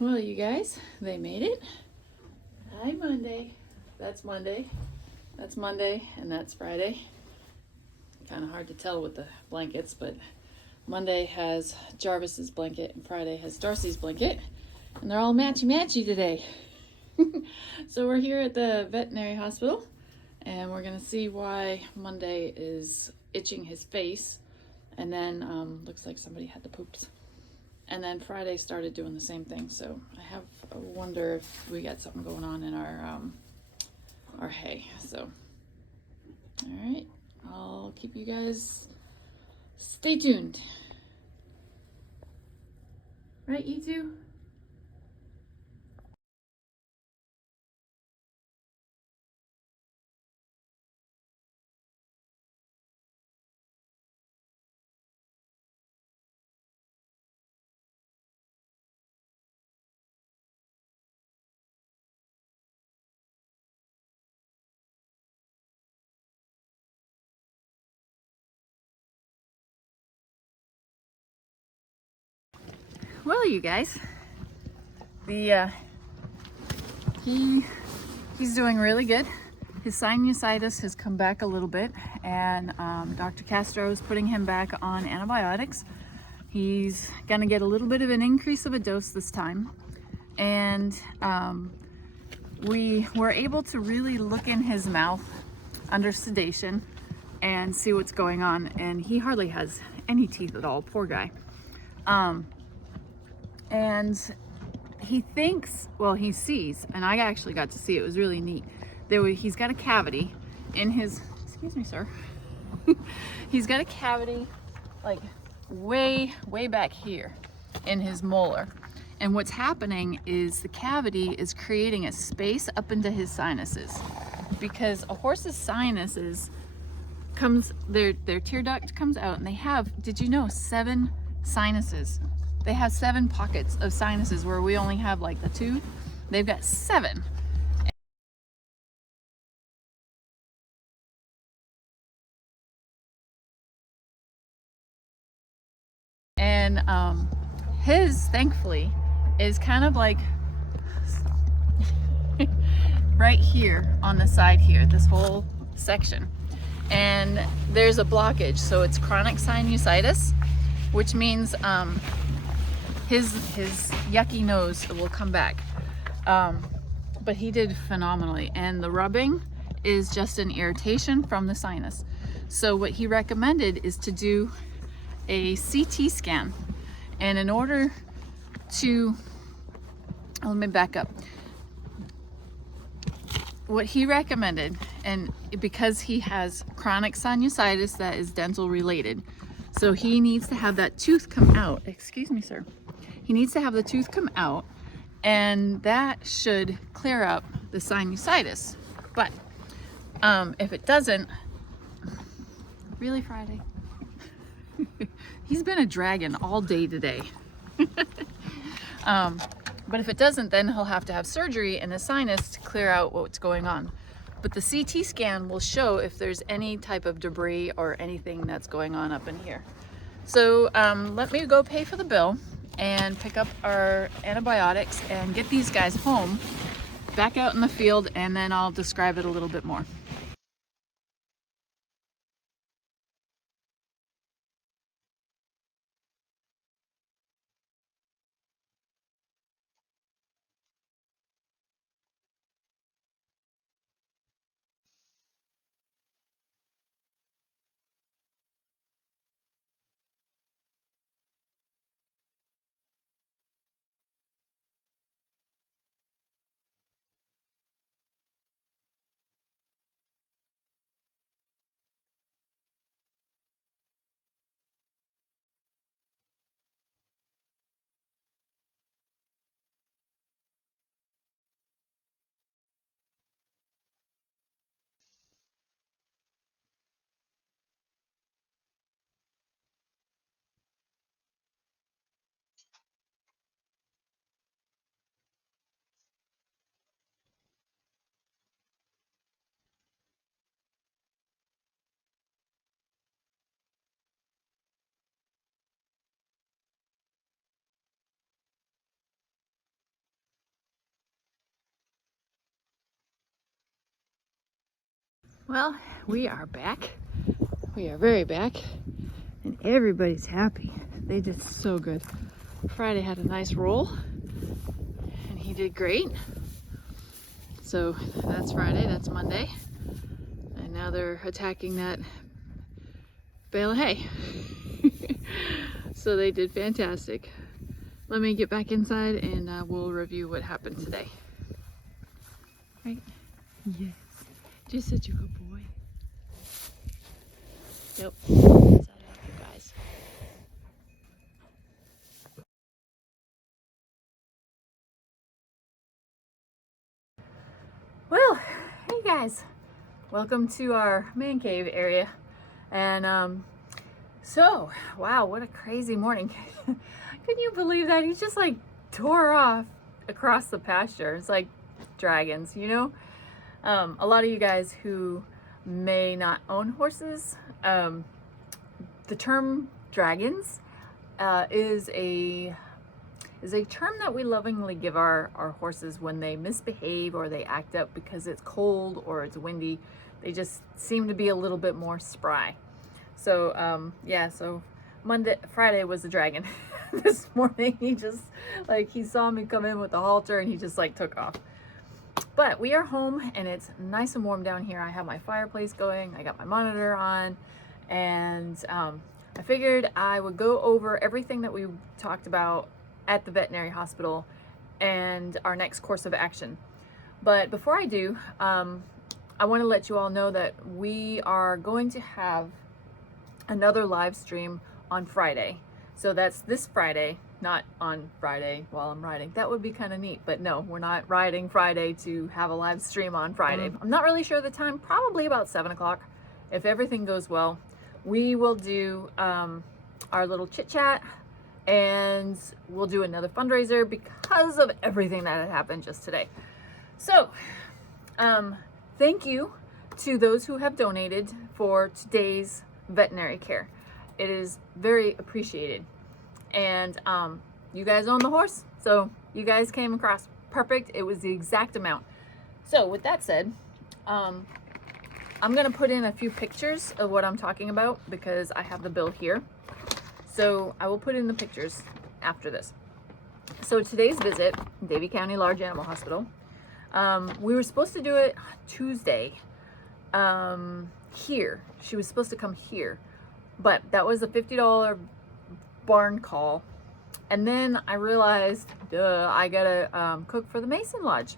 Well, you guys, they made it. Hi, Monday. That's Monday. That's Monday, and that's Friday. Kind of hard to tell with the blankets, but Monday has Jarvis's blanket, and Friday has Darcy's blanket, and they're all matchy-matchy today. So we're here at the veterinary hospital, and we're gonna see why Monday is itching his face, and then looks like somebody had the poops. And then Friday started doing the same thing. So I have a wonder if we got something going on in our hay. So, all right, I'll keep you guys. Stay tuned. Right, you two? Well, you guys, the he's doing really good. His sinusitis has come back a little bit, and Dr. Castro is putting him back on antibiotics. He's gonna get a little bit of an increase of a dose this time, and we were able to really look in his mouth under sedation and see what's going on, and he hardly has any teeth at all, poor guy. And he thinks, well, he sees, and I actually got to see it, it was really neat. He's got a cavity in his, excuse me, sir. He's got a cavity like way back here in his molar. And what's happening is the cavity is creating a space up into his sinuses, because a horse's sinuses comes, their tear duct comes out, and they have, did you know, 7 sinuses? They have 7 pockets of sinuses where we only have like the 2. They've got 7. And his, thankfully, is kind of like right here on the side here, this whole section. And there's a blockage, so it's chronic sinusitis, which means his yucky nose will come back. But he did phenomenally, and the rubbing is just an irritation from the sinus. So what he recommended is to do a CT scan, and in order to, let me back up. What he recommended, and because he has chronic sinusitis that is dental related, so he needs to have that tooth come out. Excuse me, sir. He needs to have the tooth come out, and that should clear up the sinusitis. But if it doesn't, really, Friday? He's been a dragon all day today. But if it doesn't, then he'll have to have surgery in the sinus to clear out what's going on. But the CT scan will show if there's any type of debris or anything that's going on up in here. So let me go pay for the bill and pick up our antibiotics and get these guys home, back out in the field, and then I'll describe it a little bit more. Well, we are back. We are very back, and everybody's happy. They did so good. Friday had a nice roll, and he did great. So that's Friday, that's Monday, and now they're attacking that bale of hay. So they did fantastic. Let me get back inside and we'll review what happened today. Right? Yes. Just such a good boy. Yep. So I love you guys. Well, hey guys. Welcome to our man cave area. And so, wow, what a crazy morning. Can you believe that? He just like tore off across the pasture. It's like dragons, you know? A lot of you guys who may not own horses, the term dragons is a term that we lovingly give our horses when they misbehave or they act up because it's cold or it's windy. They just seem to be a little bit more spry. So yeah, so Friday was the dragon. This morning he just like, he saw me come in with the halter and he just like took off. But we are home and it's nice and warm down here. I have my fireplace going, I got my monitor on, and I figured I would go over everything that we talked about at the veterinary hospital and our next course of action. But before I do, I want to let you all know that we are going to have another live stream on Friday. So that's this Friday, not on Friday while I'm riding. That would be kind of neat, but no, we're not riding Friday to have a live stream on Friday. I'm not really sure the time, probably about 7 o'clock. If everything goes well, we will do our little chit chat and we'll do another fundraiser because of everything that had happened just today. So, thank you to those who have donated for today's veterinary care. It is very appreciated. And you guys own the horse, so you guys came across perfect. It was the exact amount. So with that said, I'm gonna put in a few pictures of what I'm talking about because I have the bill here. So I will put in the pictures after this. So today's visit, Davie County Large Animal Hospital, we were supposed to do it Tuesday here. She was supposed to come here, but that was a $50 barn call. And then I realized, I gotta cook for the Mason Lodge.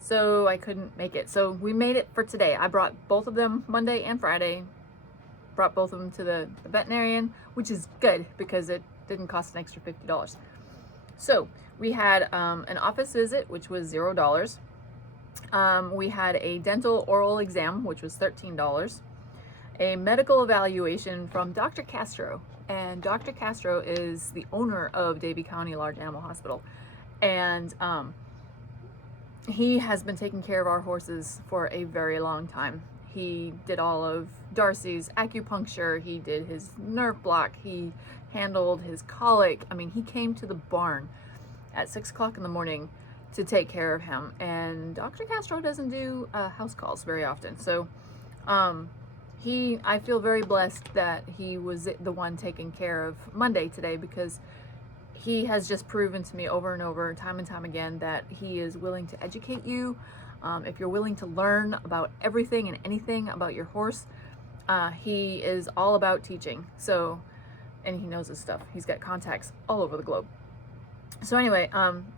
So I couldn't make it. So we made it for today. I brought both of them Monday and Friday. Brought both of them to the veterinarian, which is good because it didn't cost an extra $50. So we had an office visit, which was $0. We had a dental oral exam, which was $13. A medical evaluation from Dr. Castro. And Dr. Castro is the owner of Davie County Large Animal Hospital. And he has been taking care of our horses for a very long time. He did all of Darcy's acupuncture. He did his nerve block. He handled his colic. I mean, he came to the barn at 6 o'clock in the morning to take care of him. And Dr. Castro doesn't do house calls very often. So I feel very blessed that he was the one taking care of Monday today, because he has just proven to me over and over, time and time again, that he is willing to educate you. If you're willing to learn about everything and anything about your horse, he is all about teaching. So, and he knows his stuff. He's got contacts all over the globe. So anyway,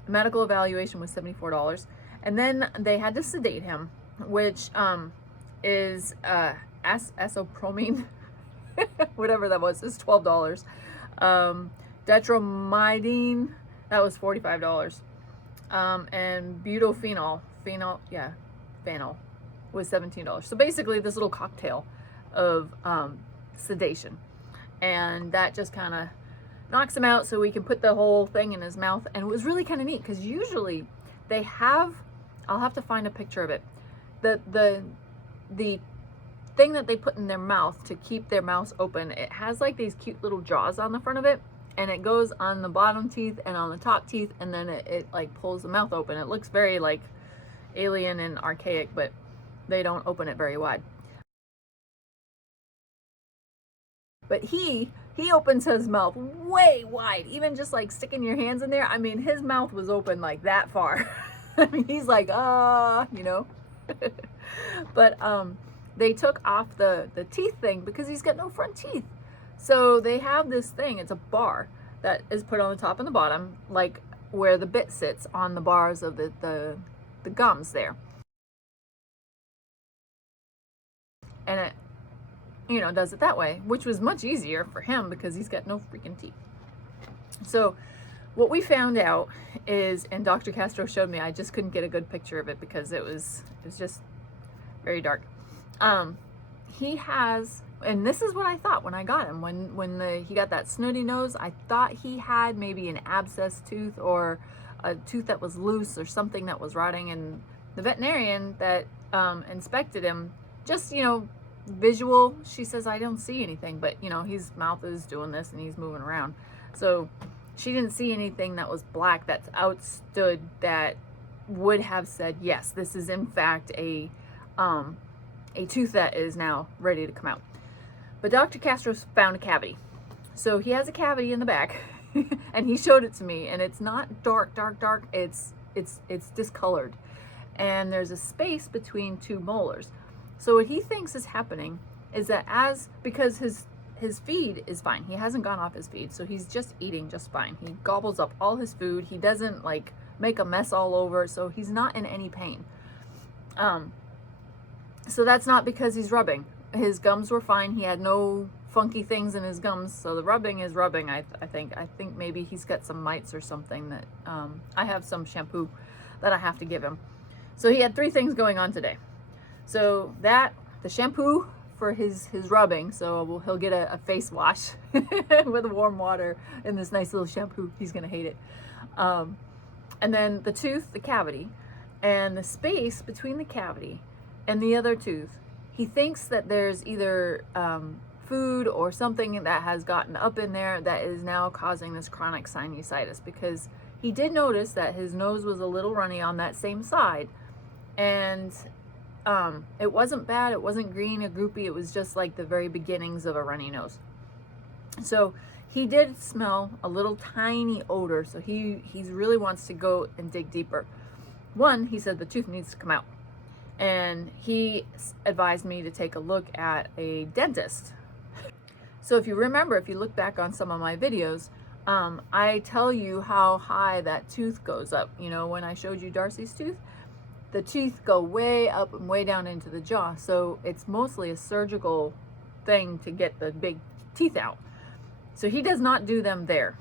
medical evaluation was $74. And then they had to sedate him, which is asopromine, whatever that was, is $12. Detromidine, that was $45. And butophenol, phenol was $17. So basically this little cocktail of sedation. And that just kind of knocks him out so we can put the whole thing in his mouth. And it was really kind of neat because usually they have, I'll have to find a picture of it, the thing that they put in their mouth to keep their mouths open, it has like these cute little jaws on the front of it, and it goes on the bottom teeth and on the top teeth, and then it like pulls the mouth open. It looks very like alien and archaic, but they don't open it very wide. But he opens his mouth way wide, even just like sticking your hands in there. I mean, his mouth was open like that far. I mean, he's like, you know. But they took off the teeth thing because he's got no front teeth. So they have this thing, it's a bar that is put on the top and the bottom, like where the bit sits on the bars of the gums there. And it, you know, does it that way, which was much easier for him because he's got no freaking teeth. So what we found out is, and Dr. Castro showed me, I just couldn't get a good picture of it because it was just very dark. He has, and this is what I thought when I got him, when he got that snooty nose, I thought he had maybe an abscess tooth or a tooth that was loose or something that was rotting. And the veterinarian that inspected him, just, you know, visual, she says, I don't see anything, but you know, his mouth is doing this and he's moving around. So she didn't see anything that was black that's outstood that would have said, yes, this is in fact a tooth that is now ready to come out. But Dr. Castro found a cavity. So he has a cavity in the back and he showed it to me, and it's not dark, it's discolored. And there's a space between two molars. So what he thinks is happening is that because his feed is fine. He hasn't gone off his feed, so he's just eating just fine. He gobbles up all his food. He doesn't like make a mess all over, so he's not in any pain. So that's not because he's rubbing. His gums were fine. He had no funky things in his gums, so the rubbing is rubbing. I think maybe he's got some mites or something that I have some shampoo that I have to give him. So he had 3 things going on today. So the shampoo for his rubbing, so he'll get a face wash with warm water and this nice little shampoo. He's gonna hate it. And then the tooth, the cavity, and the space between the cavity and the other tooth. He thinks that there's either food or something that has gotten up in there that is now causing this chronic sinusitis, because he did notice that his nose was a little runny on that same side, and it wasn't bad, it wasn't green or groupy, it was just like the very beginnings of a runny nose. So he did smell a little tiny odor, so he really wants to go and dig deeper. One, he said the tooth needs to come out, and he advised me to take a look at a dentist. So if you remember, if you look back on some of my videos, I tell you how high that tooth goes up. You know, when I showed you Darcy's tooth, the teeth go way up and way down into the jaw. So it's mostly a surgical thing to get the big teeth out. So he does not do them there.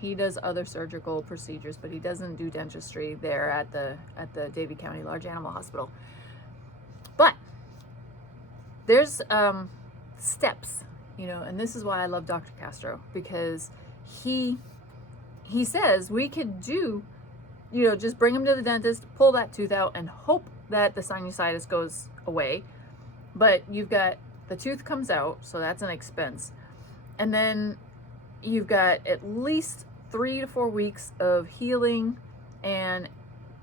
He does other surgical procedures, but he doesn't do dentistry there at the Davie County Large Animal Hospital. But there's steps, you know, and this is why I love Dr. Castro, because he says we could do, you know, just bring him to the dentist, pull that tooth out, and hope that the sinusitis goes away. But you've got the tooth comes out, so that's an expense. And then you've got at least 3 to 4 weeks of healing and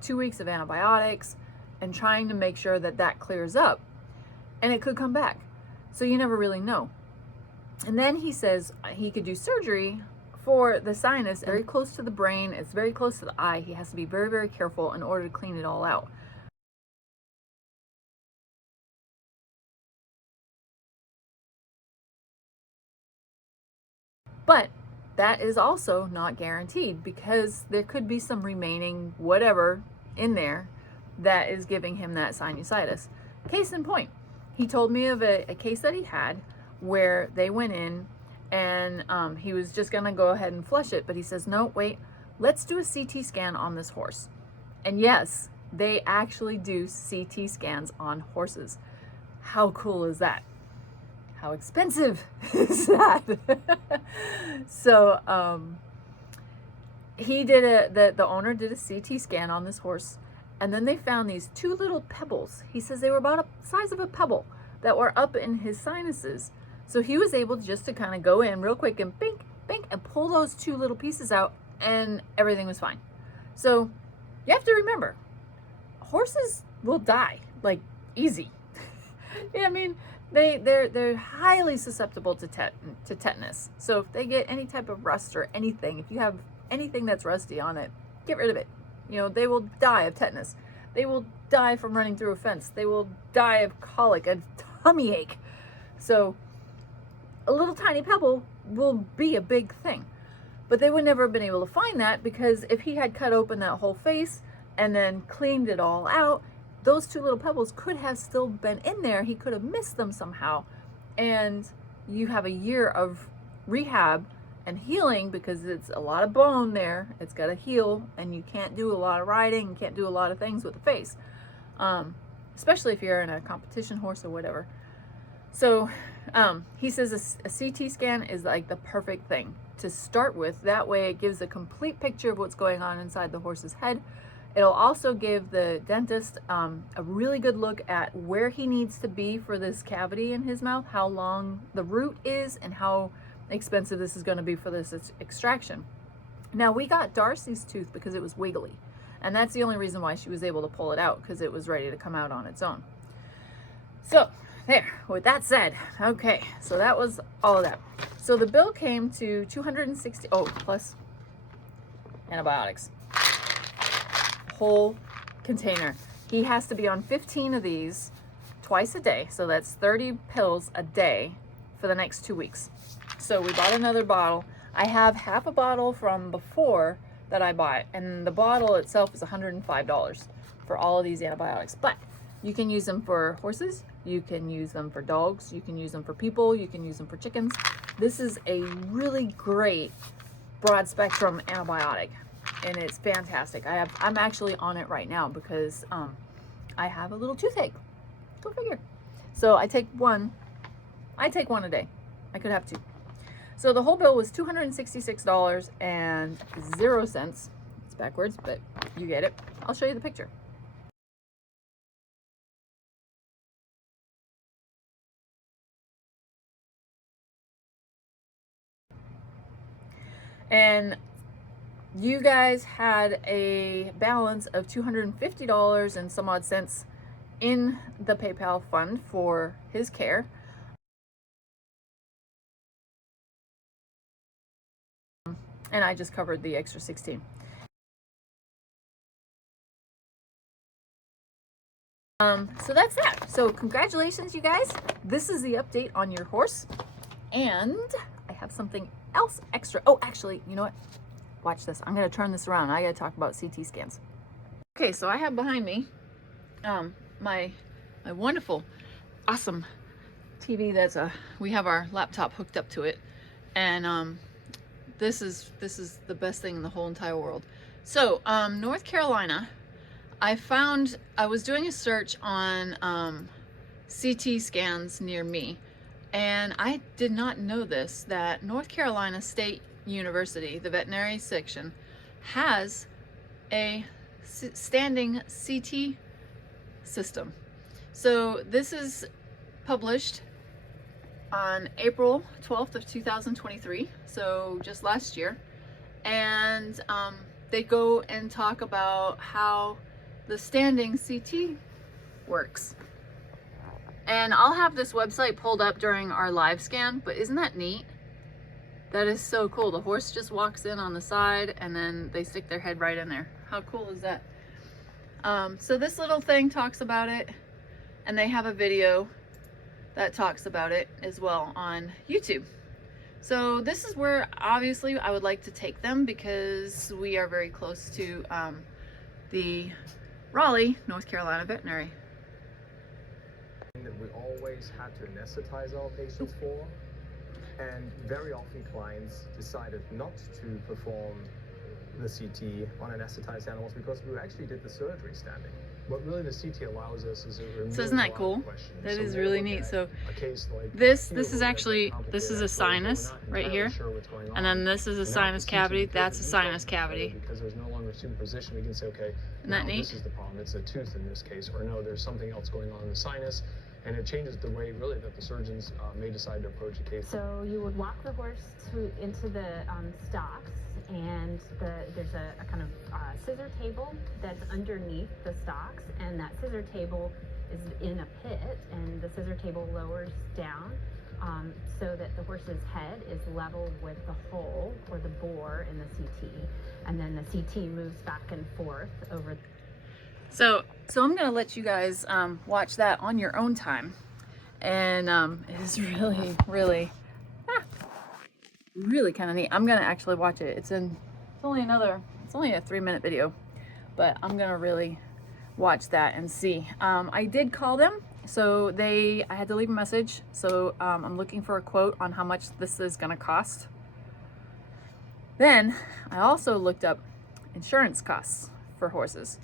2 weeks of antibiotics and trying to make sure that that clears up. And it could come back. So you never really know. And then he says he could do surgery for the sinus very close to the brain. It's very close to the eye. He has to be very, very careful in order to clean it all out. But that is also not guaranteed, because there could be some remaining whatever in there that is giving him that sinusitis. Case in point, he told me of a case that he had where they went in and he was just gonna go ahead and flush it, but he says, no, wait, let's do a CT scan on this horse. And yes, they actually do CT scans on horses. How cool is that? How expensive is that? So he did the owner did a CT scan on this horse, and then they found these 2 little pebbles. He says they were about the size of a pebble that were up in his sinuses. So he was able just to kind of go in real quick and bink, bink, and pull those 2 little pieces out, and everything was fine. So you have to remember, horses will die, like, easy. I mean, they're highly susceptible to tetanus. So if they get any type of rust or anything, if you have anything that's rusty on it, get rid of it. You know, they will die of tetanus. They will die from running through a fence. They will die of colic, a tummy ache. So a little tiny pebble will be a big thing. But they would never have been able to find that, because if he had cut open that whole face and then cleaned it all out, those two little pebbles could have still been in there. He could have missed them somehow. And you have a year of rehab and healing, because it's a lot of bone there. It's got to heal, and you can't do a lot of riding, you can't do a lot of things with the face, especially if you're in a competition horse or whatever. So he says a CT scan is like the perfect thing to start with. That way it gives a complete picture of what's going on inside the horse's head. It'll also give the dentist a really good look at where he needs to be for this cavity in his mouth, how long the root is, and how expensive this is going to be for this extraction. Now, we got Darcy's tooth because it was wiggly, and that's the only reason why she was able to pull it out, because it was ready to come out on its own. So there, with that said, okay, so that was all of that. So the bill came to $260, plus antibiotics, whole container. He has to be on 15 of these twice a day, so that's 30 pills a day for the next 2 weeks. So we bought another bottle. I have half a bottle from before that I bought, and the bottle itself is $105 for all of these antibiotics. But you can use them for horses, you can use them for dogs, you can use them for people, you can use them for chickens. This is a really great broad spectrum antibiotic, and it's fantastic. I'm actually on it right now because I have a little toothache. Go figure. So I take one a day. I could have two. So the whole bill was $266.00. It's backwards, but you get it. I'll show you the picture. And you guys had a balance of $250 and some odd cents in the PayPal fund for his care. And I just covered the extra 16. So that's that. So congratulations, you guys. This is the update on your horse. And I have something else extra. Oh, actually, you know what? Watch this. I'm going to turn this around. I got to talk about CT scans. Okay, so I have behind me my wonderful, awesome TV. We have our laptop hooked up to it. And this is the best thing in the whole entire world. So, North Carolina, I was doing a search on CT scans near me, and I did not know this, that North Carolina State University, the veterinary section, has a standing CT system. So this is published on April 12th of 2023, so just last year, and they go and talk about how the standing CT works. And I'll have this website pulled up during our live scan, but isn't that neat? That is so cool. The horse just walks in on the side and then they stick their head right in there. How cool is that? So this little thing talks about it, and they have a video that talks about it as well on YouTube. So this is where obviously I would like to take them, because we are very close to the Raleigh, North Carolina veterinary. That we always had to anesthetize our patients for, and very often clients decided not to perform the CT on anesthetized animals because we actually did the surgery standing. What really the CT allows us is so isn't that cool? That is really neat. So this is actually, this is a sinus right here, and then this is a sinus cavity. That's a sinus cavity. Because there's no longer superposition, we can say, okay, isn't that neat? This is the problem. It's a tooth in this case, or no, there's something else going on in the sinus, and it changes the way really that the surgeons may decide to approach a case. So you would walk the horse into the stocks, and there's a kind of scissor table that's underneath the stocks, and that scissor table is in a pit, and the scissor table lowers down so that the horse's head is level with the hole or the bore in the CT, and then the CT moves back and forth over. So I'm gonna let you guys watch that on your own time, and it is really kind of neat. I'm gonna actually watch it. It's only a 3-minute video, but I'm gonna really watch that and see. I did call them, so I had to leave a message. So I'm looking for a quote on how much this is gonna cost. Then I also looked up insurance costs for horses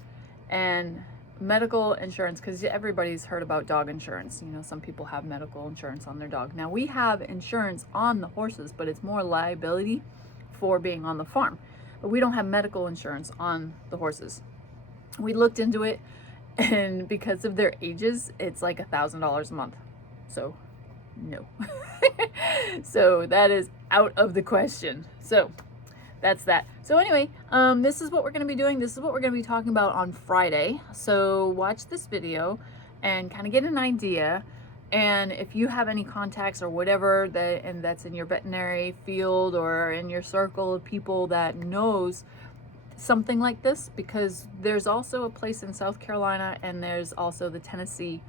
and medical insurance, because everybody's heard about dog insurance. You know, some people have medical insurance on their dog. Now we have insurance on the horses, but it's more liability for being on the farm. But we don't have medical insurance on the horses. We looked into it, and because of their ages, it's like $1,000 a month. So no. So that is out of the question. So that's that. So anyway, this is what we're going to be doing. This is what we're going to be talking about on Friday. So watch this video and kind of get an idea. And if you have any contacts or whatever that's in your veterinary field or in your circle of people that knows something like this, because there's also a place in South Carolina and there's also the Tennessee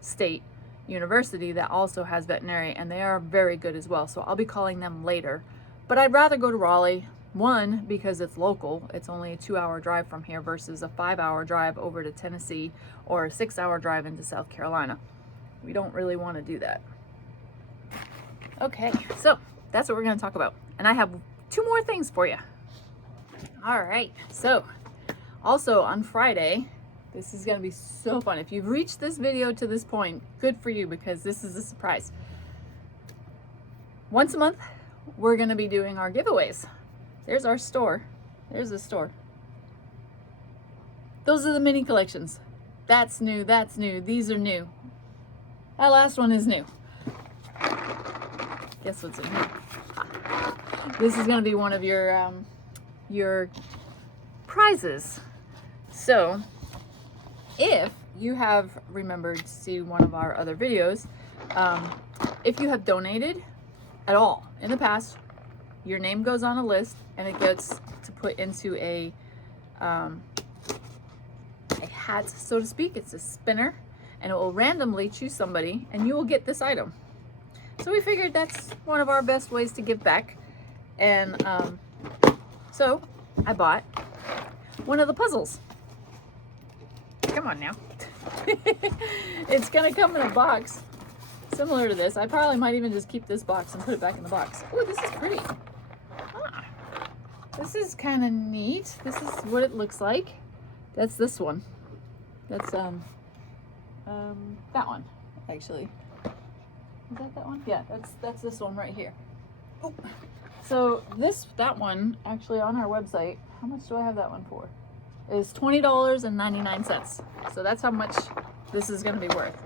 State University that also has veterinary, and they are very good as well. So I'll be calling them later. But I'd rather go to Raleigh. One, because it's local. It's only a 2-hour drive from here versus a 5-hour drive over to Tennessee or a 6-hour drive into South Carolina. We don't really want to do that. Okay, so that's what we're going to talk about. And I have 2 more things for you. All right, so also on Friday, this is going to be so fun. If you've reached this video to this point, good for you, because this is a surprise. Once a month, we're going to be doing our giveaways. There's our store. There's the store. Those are the mini collections. That's new. That's new. These are new. That last one is new. Guess what's in here? This is going to be one of your prizes. So if you have remembered to see one of our other videos, if you have donated at all in the past, your name goes on a list and it gets to put into a hat, so to speak. It's a spinner, and it will randomly choose somebody and you will get this item. So we figured that's one of our best ways to give back. And so I bought one of the puzzles. Come on now. It's gonna come in a box similar to this. I probably might even just keep this box and put it back in the box. Oh, this is pretty. This is kind of neat. This is what it looks like. That's this one. That's that one, actually. Is that one? Yeah, that's this one right here. Oh. So that one, actually on our website, how much do I have that one for? Is $20.99. So that's how much this is going to be worth.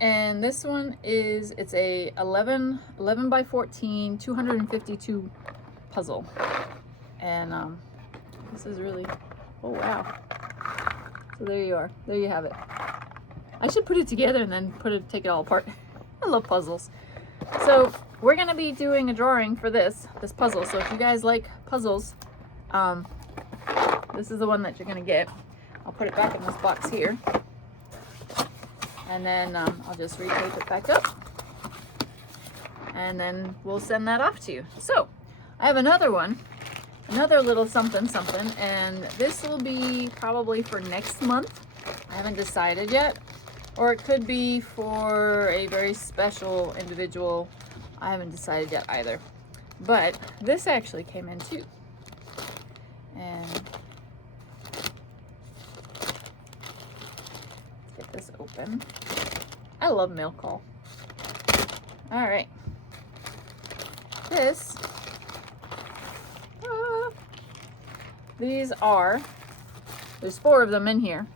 And this one it's a 11 by 14, 252 puzzle. And this is really, oh wow. So there you are. There you have it. I should put it together and then take it all apart. I love puzzles. So we're going to be doing a drawing for this puzzle. So if you guys like puzzles, this is the one that you're going to get. I'll put it back in this box here. And then I'll just retape it back up. And then we'll send that off to you. So I have another one. Another little something, and this will be probably for next month. I haven't decided yet. Or it could be for a very special individual. I haven't decided yet either. But this actually came in too. And let's get this open. I love mail call. All right. There's 4 of them in here,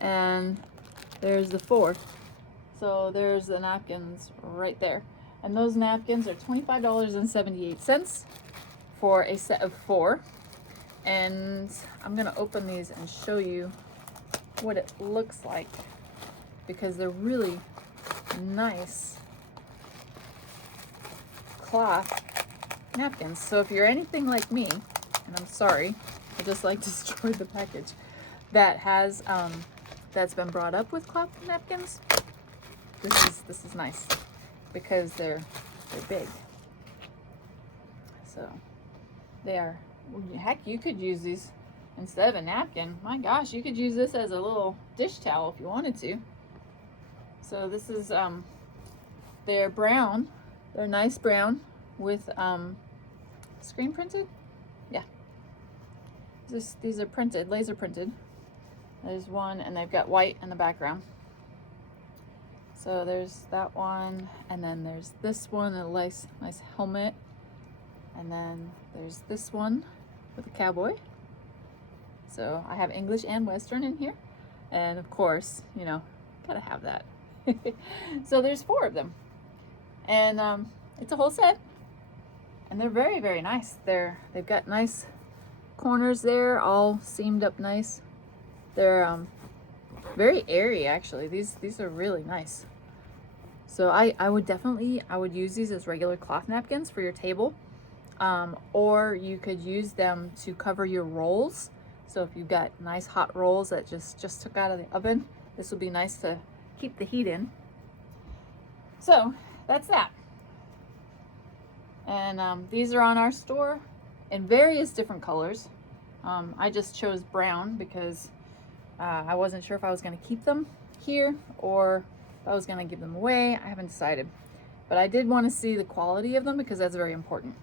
and there's the 4. So there's the napkins right there. And those napkins are $25.78 for a set of 4. And I'm gonna open these and show you what it looks like. because they're really nice cloth napkins. So if you're anything like me, and I'm sorry, I just like destroyed the package, that has that's been brought up with cloth napkins, this is nice because they're big. So they are, heck, you could use these instead of a napkin. My gosh, you could use this as a little dish towel if you wanted to. So this is they're brown, they're nice brown with screen printed. Yeah, these are printed, laser printed. There's one, and they've got white in the background. So there's that one, and then there's this one, a nice helmet, and then there's this one with a cowboy. So I have English and Western in here, and of course, you know, gotta have that. So there's 4 of them, and it's a whole set, and they're very, very nice. They've got nice corners there, all seamed up nice. They're very airy, actually. These are really nice. So I would use these as regular cloth napkins for your table, or you could use them to cover your rolls. So if you've got nice hot rolls that just took out of the oven, this would be nice to keep the heat in. So that's that. And these are on our store in various different colors. I just chose brown because I wasn't sure if I was going to keep them here or if I was going to give them away. I haven't decided, but I did want to see the quality of them because that's very important.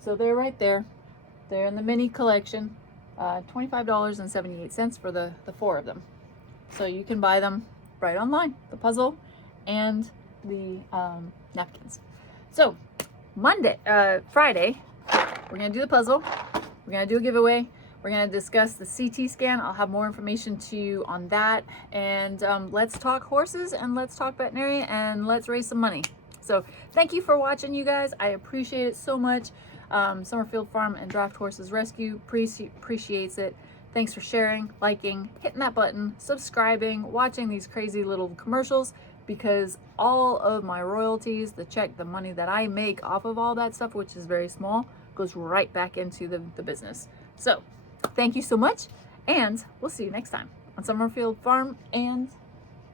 So they're right there. They're in the mini collection. $25.78 for the 4 of them. So you can buy them right online, the puzzle and the napkins. So Friday, we're going to do the puzzle. We're going to do a giveaway. We're going to discuss the CT scan. I'll have more information to you on that. And let's talk horses, and let's talk veterinary, and let's raise some money. So thank you for watching, you guys. I appreciate it so much. Summerfield Farm and Draft Horses Rescue appreciates it. Thanks for sharing, liking, hitting that button, subscribing, watching these crazy little commercials, because all of my royalties, the money that I make off of all that stuff, which is very small, goes right back into the business. So thank you so much, and we'll see you next time on Summerfield Farm and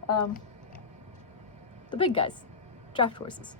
the big guys, Draft Horses.